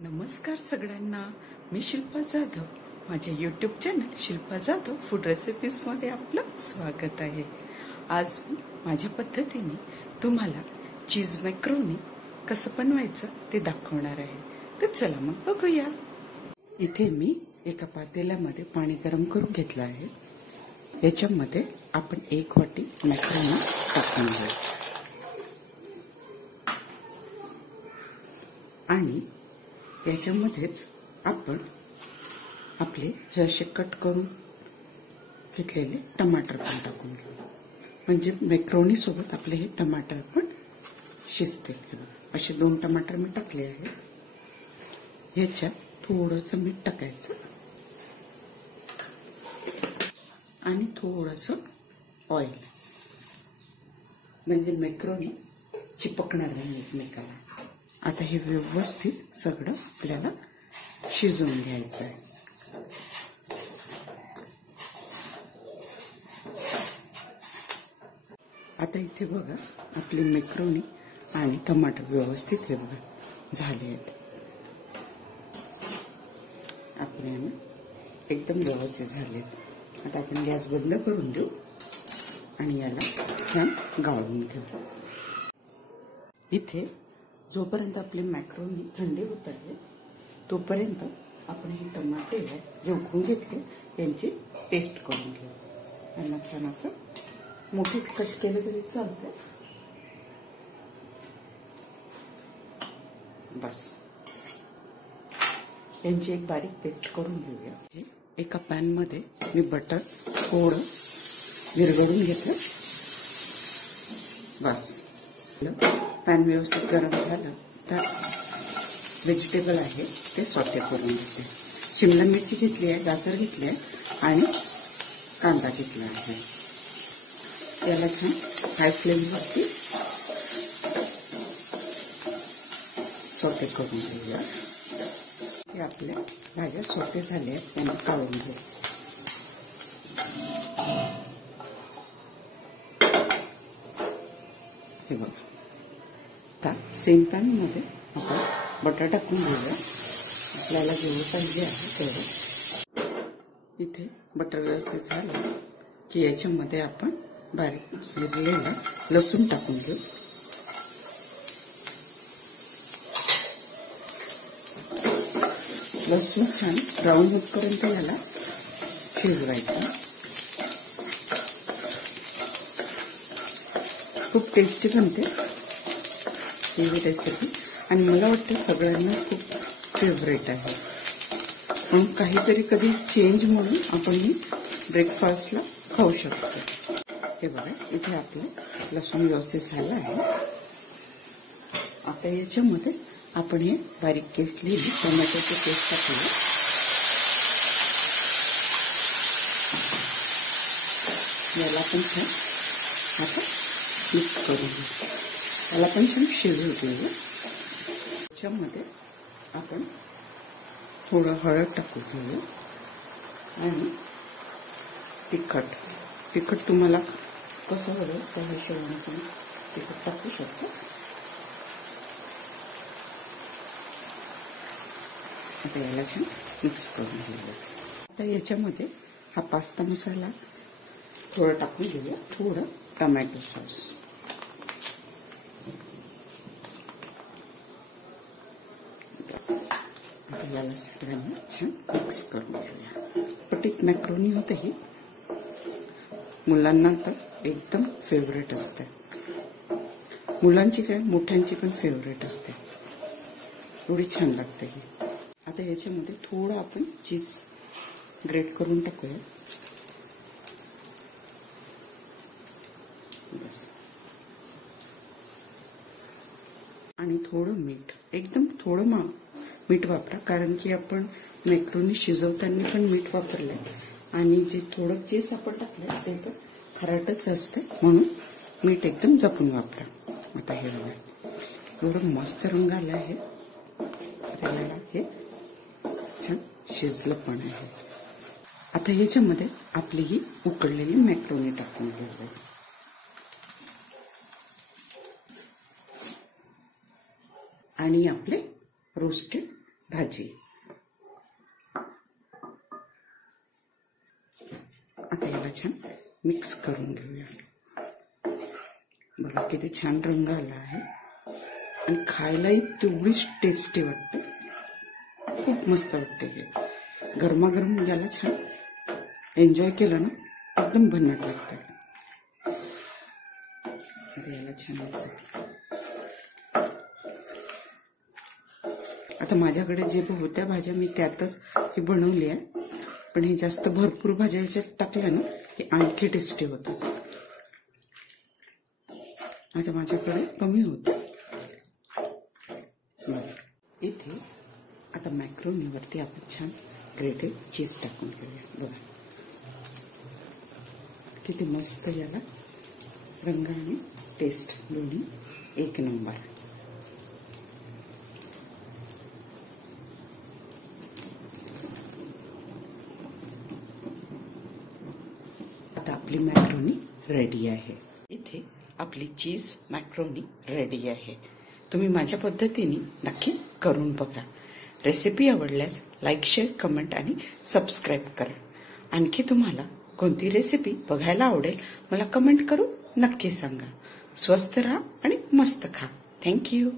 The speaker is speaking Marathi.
नमस्कार सगळ्यांना, मी शिल्पा जाधव. माझ्या YouTube channel Shilpa Jadhav food रेसिपीजमध्ये आपलं स्वागत आहे. आज मी माझ्या पद्धतीने तुम्हाला चीज मॅक्रोनी कसं बनवायचं ते दाखवणार आहे. तर चला मग बघूया. इथे मी एका पातेल्यामध्ये पाणी गरम करून घेतलं आहे. याच्यामध्ये आपण 1 वाटी मॅक्रोनी टाकून घेऊ आणि याच्यामध्येच आपण आपले हे असे कट करून घेतलेले टमाटर पण टाकून घेऊ, म्हणजे मॅक्रोनी सोबत आपले हे टमाटर पण शिजतील. असे 2 टमाटर मी टाकले आहे. ह्याच्यात थोडंसं मीठ टाकायचं आणि थोडंसं ऑइल, म्हणजे मॅक्रोनी चिपकणार नाही एकमेकाला. आता हे व्यवस्थित सगळं आपल्याला शिजवून घ्यायचं आहे. आता इथे बघा आपली मॅक्रोनी आणि टमाटर व्यवस्थित हे बघा झाले आहेत. आपले एकदम व्यवस्थित झाले. आता आपण गॅस बंद करून देऊ आणि याला छान गाळून घेऊ. इथे जोपर्यंत आपले मॅक्रोनी थंडी होत आहे तोपर्यंत आपण हे टमाटे जे उकळून घेतले यांची पेस्ट करून घेऊ. यांना छान असं मोठे कट केले तरी चालते. बस यांची एक बारीक पेस्ट करून घेऊया. एका पॅन मध्ये मी बटर थोडं विरघळून घेतलं. बस पॅन व्यवस्थित गरम झालं तर व्हेजिटेबल आहे ते सॉटे करून घेते. शिमला मिरची घेतली आहे, गाजर घेतली आहे आणि कांदा घेतला आहे. याला छान हाय फ्लेमवरती सॉटे करून घेऊया. ते आपल्या भाज्या सॉटे झाल्या आहेत, त्यांना काढून घेऊ. हे बघा, आता सेम पॅन मध्ये आपण बटर टाकून घेऊया. आपल्याला जेवढं पाहिजे आहे तेवढं. इथे बटर व्यवस्थित झालं की याच्यामध्ये आपण बारीक चिरलेला लसूण टाकून घेऊ. लसूण छान ब्राऊन होईपर्यंत याला शिजवायचं. खूप टेस्टी बनते ही रेसिपी आणि मला वाटतं सगळ्यांना खूप फेवरेट आहे. पण काहीतरी कधी चेंज म्हणून आपण ही ब्रेकफास्टला खाऊ शकतो. हे बघा, इथे आपलं लसूण व्यवस्थित झालं आहे. आता याच्यामध्ये आपण हे बारीक केलेली टोमॅटोची पेस्ट टाकूया. याला पण छान आता मिक्स करून घेऊ. याला पण छान शिजवू घेऊ. याच्यामध्ये आपण थोडं हळद टाकू घेऊ आणि तिखट तुम्हाला कसं हवं त्या हिशोबाने तुम्ही तिखट टाकू शकता. आता याला छान मिक्स करून घेऊया. आता याच्यामध्ये हा पास्ता मसाला थोडं टाकून घेऊया. थोडं टोमॅटो सॉस. याला सगळ्यांना छान मिक्स करून घेऊया. पटीत मॅक्रोनी होते ही मुलांना तर एकदम फेवरेट असते. मुलांची काय मोठ्यांची पण फेवरेट असते. एवढी छान लागते ही. आता याच्यामध्ये थोडं आपण चीज ग्रेट करून टाकूया. बस. आणि थोडं मीठ, एकदम थोडं मीठ वापरा, कारण की आपण मॅक्रोनी शिजवताना पण मीठ वापरलंय आणि जे थोडं चीज आपण टाकलंय ते तर खारटच असते, म्हणून मीठ एकदम जपून वापरा. आता हे बघा एवढं मस्त रंग आला आहे. त्याला हे छान शिजलं पण आहे. आता ह्याच्यामध्ये आपली ही उकडलेली मॅक्रोनी टाकून घेऊया आणि आपले रोस्टेड भाजी. आता याला छान मिक्स करून घेऊया. बघा किती छान रंग आला आहे आणि खायलाही तेवढीच टेस्टी वाटते. खूप मस्त वाटते. हे गरमागरम याला छान एन्जॉय केलं ना एकदम भन्नाट लागतं. याला छान मिक्स. आता माझ्याकडे जे होत्या भाज्या मी त्यातच ही बनवली आहे, पण हे जास्त भरपूर भाज्या याच्यात टाकल्या ना की आणखी टेस्टी होतं. आता माझ्याकडे कमी होतं. इथे आता मॅक्रोनीवरती आपण छान ग्रेटेड चीज टाकून घेऊया. बघा किती मस्त याला रंग आणि टेस्ट दोन्ही एक नंबर. आता आपली मॅक्रोनी रेडी आहे. इथे आपली चीज मॅक्रोनी रेडी आहे. तुम्ही माझ्या पद्धतीने नक्की करून बघा. रेसिपी आवडल्यास लाईक, शेअर, कमेंट आणि सबस्क्राईब करा. आणखी तुम्हाला कोणती रेसिपी बघायला आवडेल मला कमेंट करून नक्की सांगा. स्वस्थ राहा आणि मस्त खा. थँक्यू.